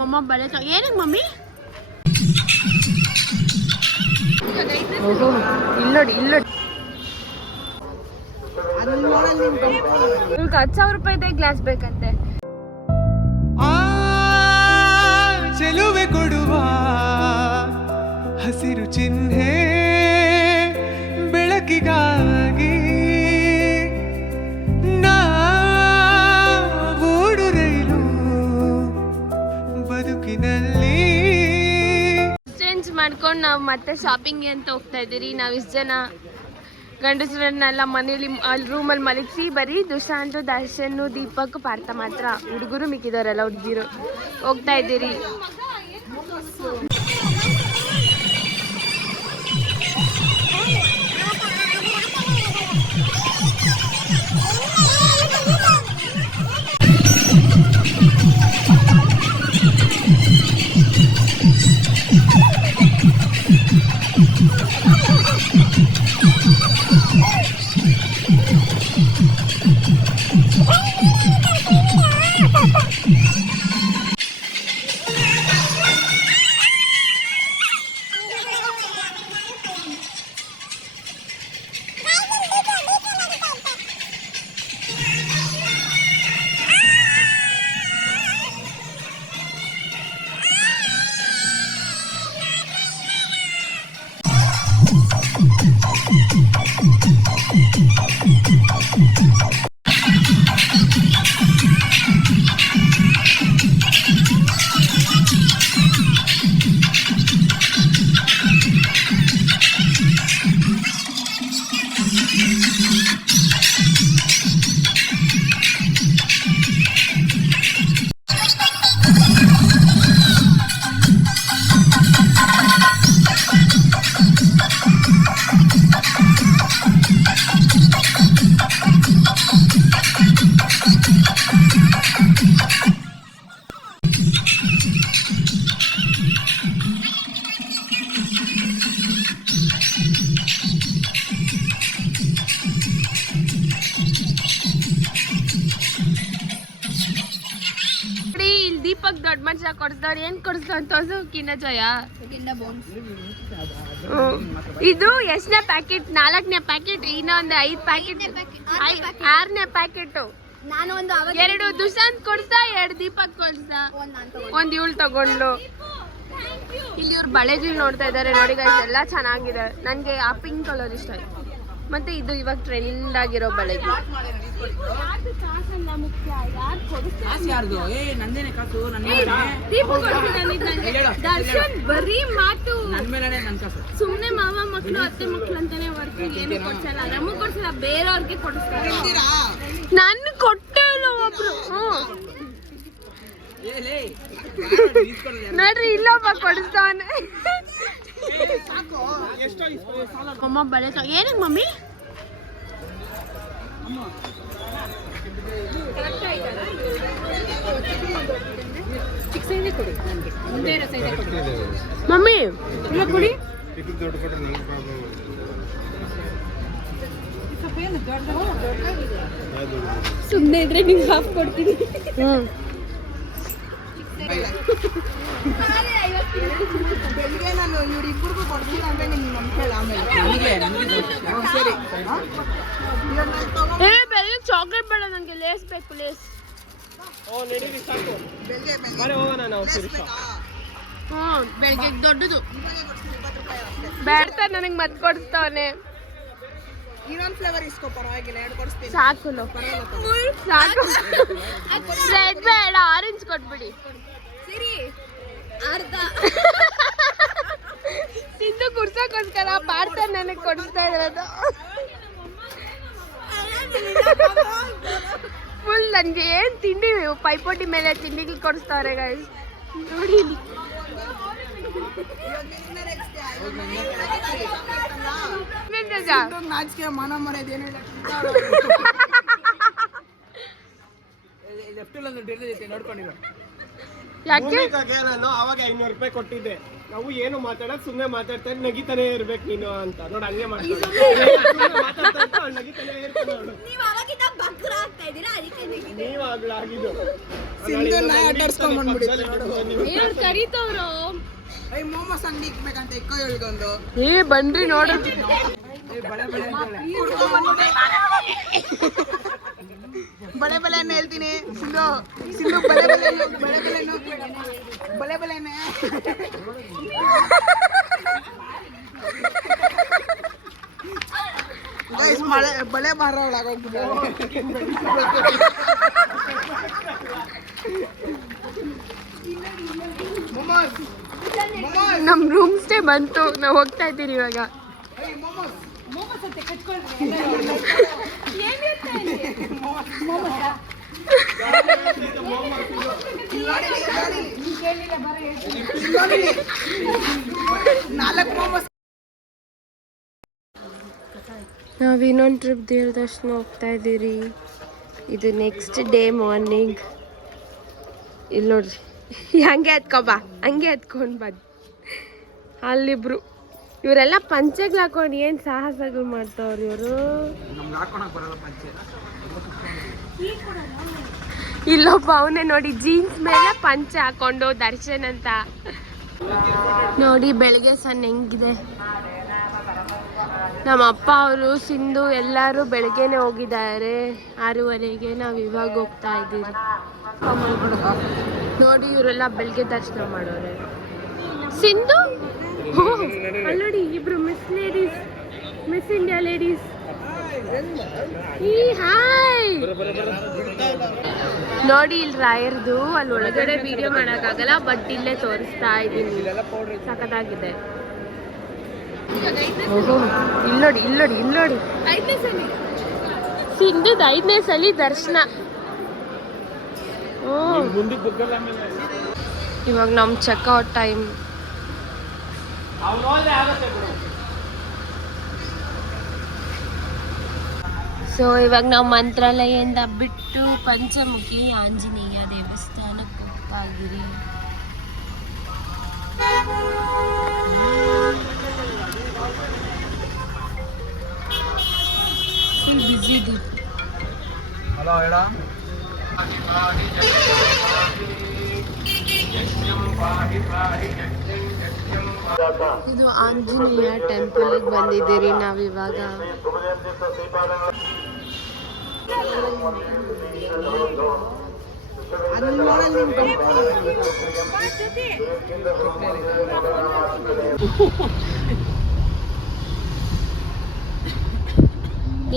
ಮಮ್ಮ ಬಳೆ ಏನಕ್ಕೆ ಮಮ್ಮಿ ಇಲ್ಲೋಡಿ ಇಲ್ಲೋಡಿ ಇವಾಗ 10,000 ರೂಪಾಯಿದೆ ಗ್ಲಾಸ್ ಬೇಕಂತೆ. ಚೆಲುವೆ ಕೊಡುವ ಹಸಿರು ಚಿಹ್ನೆ ಬೆಳಕಿಗಾಗಿ ನಾವೂಡು ರೈಲು ಬದುಕಿನಲ್ಲಿ. ಚೇಂಜ್ ಮಾಡ್ಕೊಂಡು ನಾವು ಮತ್ತೆ ಶಾಪಿಂಗ್ ಅಂತ ಹೋಗ್ತಾ ಇದ್ದೀರಿ. ನಾವು ಇಷ್ಟು ಜನ ಗಂಡಸರನ್ನೆಲ್ಲ ಮನೇಲಿ ರೂಮಲ್ಲಿ ಮಲಗಿಸಿ ಬರೀ ದುಶಾಂತು ದರ್ಶನ್ ದೀಪಕ್ ಪಾರ್ಥ ಮಾತ್ರ ಹುಡುಗರು ಮಿಕ್ಕಿದವರೆಲ್ಲ ಹುಡುಗಿರು ಹೋಗ್ತಾ ಇದ್ದೀರಿ. ದೀಪಕ್ ದೊಡ್ಡ ಮನುಷ್ಯ ಕೊಡಿಸ್ದವ್ರು ಏನ್ ಕೊಡಿಸ್ತಾವ ಕಿನ್ನ ಜಯ ಇದು ಎಷ್ಟನೇ ಪ್ಯಾಕೆಟ್? 4ನೇ ಪ್ಯಾಕೆಟ್. ಇನ್ನೊಂದು 5 ಪ್ಯಾಕೆಟ್ 6ನೇ ಪ್ಯಾಕೆಟ್. ನಾನು ಒಂದು 2 ದುಶಾಂತ್ ಕೊಡ್ತಾ 2 ದೀಪಕ್ ಕೊಡ್ತಾ 1 ಇವಳು ತಗೊಂಡ್ಲು. ಇಲ್ಲಿ ಇವ್ರು ಬಳೆಗಳು ನೋಡ್ತಾ ಇದ್ದಾರೆ ನೋಡಿ ಗೈಸ್, ಎಲ್ಲ ಚೆನ್ನಾಗಿದೆ. ನನಗೆ ಆ ಪಿಂಕ್ ಕಲರ್ ಇಷ್ಟ ಆಯ್ತು. ಮತ್ತೆ ಇದು ಇವಾಗ ಟ್ರೆಂಡ್ ಆಗಿರೋ ಬಳೆಗಳು. ಬರೀ ಮಾತು ಸುಮ್ನೆ ಮಾವ ಮಕ್ಳು ಅತ್ತೆ ಮಕ್ಳು ಅಂತಾನೆ ಹೊರತು ಏನು ಕೊಡ್ಸಲ್ಲ. ನಮಗ್ ಕೊಡ್ಸಲ್ಲ, ಬೇರೆಯವ್ರಿಗೆ ಕೊಡಿಸ್ತಾರೆ. ನನ್ ಕೊಟ್ಟೆ ಇಲ್ಲ ಒಬ್ರು. ನೋಡ್ರಿ ಇಲ್ಲೊಬ್ಬ ಕೊಡಿಸ್ತಾನೆ. ಅಮ್ಮ ಬಳೆ ಏನಕ್ಕೆ ಮಮ್ಮಿ? ಮಮ್ಮಿ ಕುಡಿ. ಸುಮ್ಮನೆ ಇದ್ರೆ ನಿಂಗೆ ಹಾಫ್ ಕೊಡ್ತೀನಿ. ಬೆಳಿಗ್ಗೆ ನಾನು ಇವ್ರಿಬ್ಬರಿಗೂ ಕೊಡ್ತೀನಿ ಅಂದ್ರೆ ನಿಮ್ಗೆ ನಂಬಿಕೆ ಬೆಳಿಗ್ಗೆ ಚಾಕ್ಲೇಟ್ ಬೇಡ, ನನಗೆ ಲೇಸ್ ಬೇಕು. ಲೇಸ್ ಬೆಳಿಗ್ಗೆ ದೊಡ್ಡದು ಬೇಡ್ತಾ ನನಗೆ ಮತ್ತೆ ಕೊಡಿಸ್ತಾವನೆ. ಇನ್ನೊಂದು ಫ್ಲೇವರ್ ಇಸ್ಕೋ, ಪರವಾಗಿಲ್ಲ 2 ಕೊಡಿಸ್ತೀನಿ. ಸಾಕು ಸಾಕು. ರೆಡ್ ಬೇಡ, ಆರೆಂಜ್ ಕೊಟ್ಬಿಡಿ. ಸರಿ, ಅರ್ಧ ತಿಂದು ಕುಡ್ಸೋಕ್ಕೋಸ್ಕರ ಪಾರ್ಥ ನನಗೆ ಕೊಡಿಸ್ತಾ ಇರೋದು. ಫುಲ್ ನನಗೆ ಏನು ತಿಂಡಿ ಪೈಪೋಟಿ ಮೇಲೆ ತಿಂಡಿಗಳು ಕೊಡಿಸ್ತಾವ್ರೆ ಗೈಸ್ ನೋಡಿ. ನಾಚಿಕೆ ಮಾನ ಮಾಡೋದೇನು ಯಾಕೆ ನಾನು ಅವಾಗ 500 ರೂಪಾಯಿ ಕೊಟ್ಟಿದ್ದೆ. ನಾವು ಏನು ಮಾತಾಡೋದು ಸುಮ್ಮನೆ ಮಾತಾಡ್ತಾ ನಗಿತಾನೆ ಇರ್ಬೇಕು ನೀನು ಅಂತ ನೋಡು ಹಂಗೆ ಮಾಡ್ತಾರೆ ನಗಿತಾನೆ ಇರ್ತಾನೆ ನೋಡು ನೀವು ಆಗ್ಲಾಗಿದ್ದು ಸಿಂಧುನ ಅಡ್ಡಾಡ್ಸ್ಕೊಂಡ್ ಬಂದ್ಬಿಡಿತ್ತು ನೋಡು. ಇವ್ರು ಕರೀತವ್ರು. ಮೋಮೋಸ್ ಅಂಗಡಿ ಇಕ್ಬೇಕಂತ ಇಕ್ಕೋ ಹೇಳ್ಕೊಂಡು ಏ ಬನ್ರಿ ನೋಡು. ಬಳೆ ಬಳೆಯನ್ನು ಹೇಳ್ತೀನಿ ಸಿಂಧು ಸಿಂಧು ಬಳೆ ಬಳೆನೆ ಗೈಸ್ ಬಳೆ ಮಾರೋಳಾಗೋಗ್ಬಿಟ್ಟು ನಮ್ ರೂಮ್ ಸ್ಟೇ ಬಂತು, ನಾವು ಹೋಗ್ತಾ ಇದ್ದೀರಿ ಇವಾಗ. ನಾವು ಇನ್ನೊಂದು ಟ್ರಿಪ್ ದೇವ್ರ ದರ್ಶನ ಹೋಗ್ತಾ ಇದ್ದೀರಿ. ಇದು ನೆಕ್ಸ್ಟ್ ಡೇ ಮಾರ್ನಿಂಗ್. ಇಲ್ಲಿ ನೋಡ್ರಿ, ಹಂಗೆ ಎತ್ಕೊಬಾ, ಹಂಗೆ ಎತ್ಕೊಂಡು ಬಂದು ಅಲ್ಲಿಬ್ರು ಇವರೆಲ್ಲ ಪಂಚೆಗಳು ಹಾಕೊಂಡು ಏನು ಸಾಹಸಗಳು ಮಾಡ್ತಾವ್ರಿ ಇವರು. ಇಲ್ಲೊಬ್ಬ ಅವನೇ ನೋಡಿ ಜೀನ್ಸ್ ಮೇಲೆ ಪಂಚೆ ಹಾಕೊಂಡು ದರ್ಶನ್ ಅಂತ. ನೋಡಿ ಬೆಳಗ್ಗೆ ಸಣ್ಣ ಹೆಂಗಿದೆ. ನಮ್ಮ ಅಪ್ಪ ಅವರು ಸಿಂಧು ಎಲ್ಲರೂ ಬೆಳಗ್ಗೆನೆ ಹೋಗಿದ್ದಾರೆ 6:30ಗೆ. ನಾವು ಇವಾಗ ಹೋಗ್ತಾ ಇದ್ದೀವಿ. ನೋಡಿ ಇವರೆಲ್ಲ ಬೆಳಗ್ಗೆ ದರ್ಶನ ಮಾಡೋರೆ. ಸಿಂಧು ಅಲ್ಲಿ ನೋಡಿ ಇಬ್ರು ಮಿಸ್ ಇಂಡಿಯಾ ಲೇಡೀಸ್. ಹಾಯ್ ನೋಡಿ ಇಲ್ಲಿ ರಾಯರ್ದು. ಅಲ್ಲಿ ಒಳಗಡೆ ವಿಡಿಯೋ ಮಾಡೋಕ್ಕಾಗಲ್ಲ, ಬಟ್ ಇಲ್ಲೇ ತೋರಿಸ್ತಾ ಇದ್ದೀನಿ. ಸಖತ್ತಾಗಿದೆ. ಇಲ್ಲಿ ನೋಡಿ ಸಿಂಧುದ್ 5ನೇ ಸಲ ದರ್ಶನ. ಇವಾಗ ನಮ್ಮ ಚೆಕ್ಔಟ್ ಟೈಮ್. ಸೊ ಇವಾಗ ನಾವು ಮಂತ್ರಾಲಯದಿಂದ ಬಿಟ್ಟು ಪಂಚಮುಖಿ ಆಂಜನೇಯ ದೇವಸ್ಥಾನಕ್ಕೆ ಹೋಗ್ತಾ ಇದ್ದೀರಿ. ಬಿಸಿ ದೀಪ. ಇದು ಆಂಜನೇಯ ಟೆಂಪಲ್ಗೆ ಬಂದಿದ್ದೀರಿ ನಾವಿವಾಗ.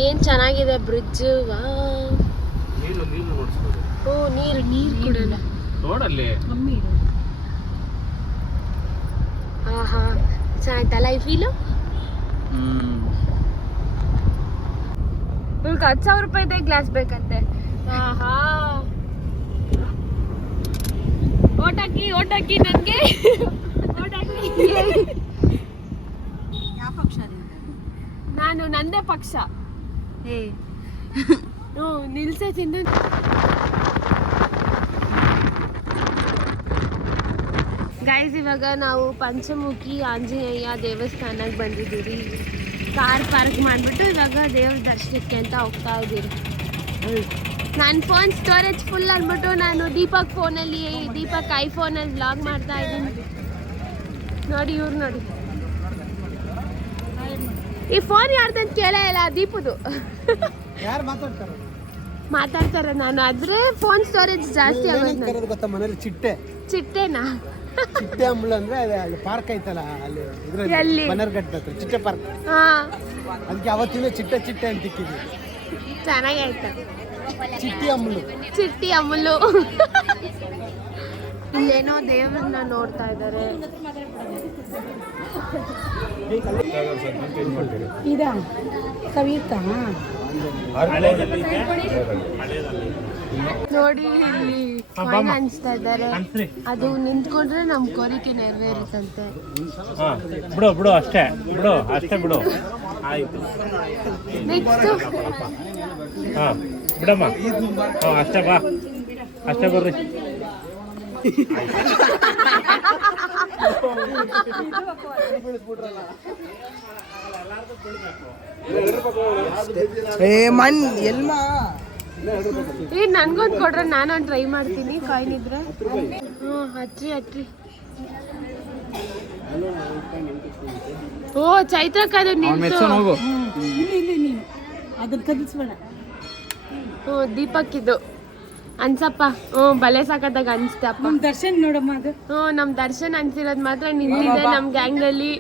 ಏನ್ ಚೆನ್ನಾಗಿದೆ ಬ್ರಿಡ್ಜ್. ಓ ನೀರು ಕೊಡಲ್ಲ ನೋಡಲ್ಲಿ. ಆಹಾ ಚೆನ್ನಾಯ್ತಲ್ಲ ಈ ಫೀಲು. ಇವ್ರಿಗೆ 10,000 ರೂಪಾಯಿದೆ ಗ್ಲಾಸ್ ಬೇಕಂತೆ. ಆಹಾ ಓಟಾಕಿ ನನಗೆ ಯಾವ ಪಕ್ಷ? ನಾನು ನಂದೇ ಪಕ್ಷ. ನಿಲ್ಸೆ ತಿಂದು. ಗೈಸ್ ಇವಾಗ ನಾವು ಪಂಚಮುಖಿ ಆಂಜನೇಯ ದೇವಸ್ಥಾನಕ್ಕೆ ಬಂದಿದ್ದೀವಿ. ಕಾರ್ ಪಾರ್ಕ್ ಮಾಡಿಬಿಟ್ಟು ಇವಾಗ ದೇವ್ರ ದರ್ಶನಕ್ಕೆ ಅಂತ ಹೋಗ್ತಾ ಇದ್ದೀರಿ. ನನ್ನ ಫೋನ್ ಸ್ಟೋರೇಜ್ ಫುಲ್ ಅಂದ್ಬಿಟ್ಟು ನಾನು ದೀಪಕ್ ಐಫೋನಲ್ಲಿ ವ್ಲಾಗ್ ಮಾಡ್ತಾ ಇದ್ದೀನಿ. ನೋಡಿ ಇವ್ರು ನೋಡಿ, ಈ ಫೋನ್ ಯಾರ್ದಂತ ಕೇಳೇ ಇಲ್ಲ. ದೀಪದು ಯಾರು ಮಾತಾಡ್ತಾರೆ. ನಾನು ಆದ್ರೆ ಫೋನ್ ಸ್ಟೋರೇಜ್ ಜಾಸ್ತಿ ಆಗೋದು. ಗೊತ್ತಾ ಮನೇಲಿ ಚಿಟ್ಟೆನಾ? ಚಿಟ್ಟೆ ಅಂಬಳ ಅಂದ್ರೆ ಅಲ್ಲಿ ಪಾರ್ಕ್ ಐತಲ್ಲ ಅಲ್ಲಿ ಎಲ್ಲಿ? ಬನ್ನರ್ಘಟ್ಟ ಹತ್ರ ಚಿಟ್ಟೆ ಪಾರ್ಕ್. ಅದಕ್ಕೆ ಅವತ್ತಿನ ಚಿಟ್ಟೆ ಅಂತ ಇಕ್ಕಿದ್ವಿ. ಚೆನ್ನಾಗೈತೆ. ಚಿಟ್ಟಿ ಅಮಲು. ಇಲ್ಲೇನೋ ದೇವ್ರನ್ನ ನೋಡ್ತಾ ಇದ್ದಾರೆ. ಇದಾ ಕವಿತಾ ನೋಡಿ ಇಲ್ಲಿ ಕಾಯಿನ್ ಹಂಚ್ತಾ ಇದ್ದಾರೆ. ಅದು ನಿಂತ್ಕೊಂಡ್ರೆ ನಮ್ ಕೋರಿಕೆ ನೆರವೇರುತ್ತಂತೆ. ಬಿಡು ಅಷ್ಟೇ ಬಿಡು. ಆಯ್ತು ನೆಕ್ಸ್ಟ್ ಬಿಡಮ್ಮ. ಅಷ್ಟೇ ಬರ್ರಿ. ಏ ಮಣ್ ಎಲ್ಮ ಏ ನನ್ಗೊಂದು ಕೊಡ್ರೆ ನಾನೊಂದು ಟ್ರೈ ಮಾಡ್ತೀನಿ ಕಾಯಿನ್ ಇದ್ರೆ. ಹ್ಞೂ ಹಚ್ರಿ. ಓ ಚೈತ್ರಕ್ಕದು ನಿಲ್ಸು. ಹ್ಞೂ ದೀಪಕ್ಕಿದು ಅನ್ಸಪ್ಪ. ಹ್ಞೂ ಬಲೆ ಸಾಕತ್ತಾಗ ಅನ್ಸ್ತಪ್ಪ. ದರ್ಶನ್ ನೋಡಮ್ಮ ಅದು. ಹ್ಞೂ ನಮ್ಮ ದರ್ಶನ್ ಅನ್ಸಿರೋದು ಮಾತ್ರ ನಿಂತಿದೆ ನಮ್ಮ ಗ್ಯಾಂಗಲ್ಲಿ.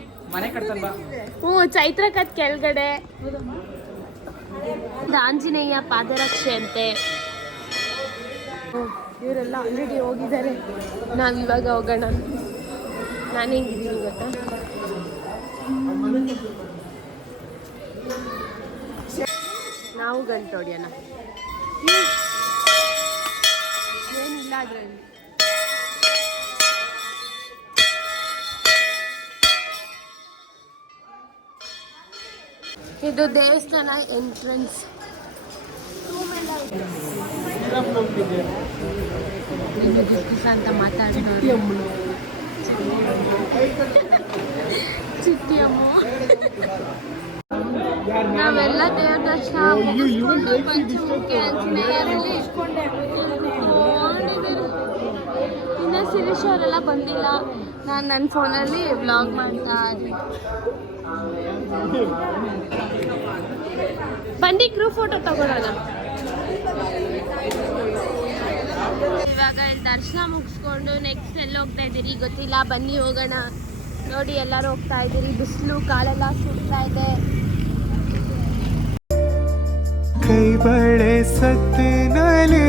ಹ್ಞೂ ಚೈತ್ರಕ್ಕದ್ ಕೆಳಗಡೆ ಆಂಜನೇಯ ಪಾದರಕ್ಷೆ ಅಂತೆ. ಇವರೆಲ್ಲ ಆಲ್ರೆಡಿ ಹೋಗಿದ್ದಾರೆ, ನಾವಿವಾಗ ಹೋಗೋಣ. ನಾನು ಹೆಂಗಿದ್ದೀನಿ ಗೊತ್ತಾ, ನಾವು ಗಂಟು ಹೊಡಿಯೋಣ. ಏನಿಲ್ಲ ಅದರಲ್ಲಿ. ಇದು ದೇವಸ್ಥಾನ ಎಂಟ್ರೆನ್ಸ್. ಅಂತ ಮಾತಾಡಿದ್ರು ಚಿಟ್ಟಿಯಮ್ಮ. ನಾವೆಲ್ಲ ದೇವ್ರ ದರ್ಶನ ಮುಗಿಸ್ಕೊಂಡು ಪಂಚಮುಖಿ ಆಂಜನೇಯರಲ್ಲಿ ಇನ್ನು ಶಿರೀಶ್ ಅವರೆಲ್ಲ ಬಂದಿಲ್ಲ. ನಾನು ನನ್ನ ಫೋನಲ್ಲಿ ವ್ಲಾಗ್ ಮಾಡ್ತಾ ಇದ್ದೀನಿ. ಬನ್ನಿ ಗ್ರೂಪ್ ಫೋಟೋ ತಗೊಳ್ಳೋಣ. ಇವಾಗ ದರ್ಶನ ಮುಗಿಸ್ಕೊಂಡು ನೆಕ್ಸ್ಟ್ ಎಲ್ಲಿ ಹೋಗ್ತಾ ಇದ್ದೀರಿ ಗೊತ್ತಿಲ್ಲ, ಬನ್ನಿ ಹೋಗೋಣ. ನೋಡಿ ಎಲ್ಲರೂ ಹೋಗ್ತಾ ಇದ್ದೀರಿ, ಬಿಸಿಲು ಕಾಲೆಲ್ಲ ಸುಡ್ತಾ ಇದೆ. ಕೈ ಬಳೆ ಸತ್ತಿನಲೇ